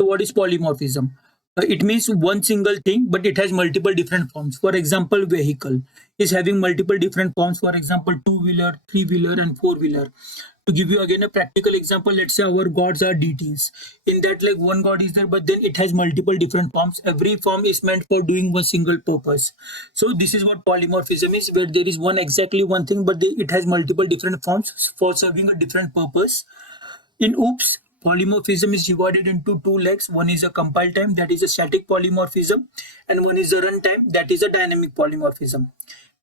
So what is polymorphism? It means one single thing, but it has multiple different forms. For example, vehicle is having multiple different forms. For example, two-wheeler, three-wheeler, and four-wheeler. To give you again a practical example, let's say our gods are deities. In that, like one god is there, but then it has multiple different forms. Every form is meant for doing one single purpose. So this is what polymorphism is, where there is exactly one thing, but it has multiple different forms for serving a different purpose. In OOPS, polymorphism is divided into two legs. One is a compile time, that is a static polymorphism, and one is a runtime, that is a dynamic polymorphism.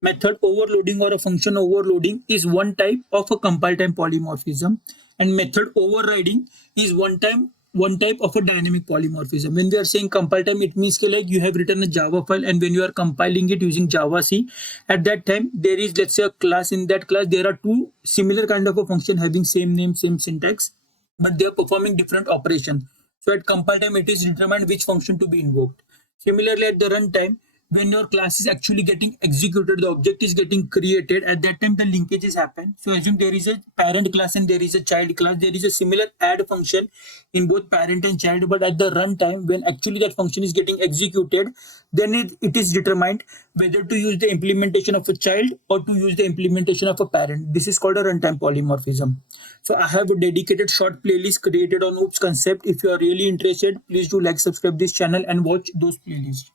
Method overloading or a function overloading is one type of a compile time polymorphism, and method overriding is one type of a dynamic polymorphism. When we are saying compile time, it means like you have written a Java file, and when you are compiling it using Java C, at that time there is, let's say, a class. In that class there are two similar kind of a function having same name, same syntax, but they are performing different operation. So at compile time, it is determined which function to be invoked. Similarly, at the runtime, when your class is actually getting executed, the object is getting created, at that time the linkages happen. So assume there is a parent class and there is a child class. There is a similar add function in both parent and child, but at the runtime, when actually that function is getting executed, then it is determined whether to use the implementation of a child or to use the implementation of a parent. This is called a runtime polymorphism. So I have a dedicated short playlist created on OOPS concept. If you are really interested, please do like, subscribe this channel and watch those playlists.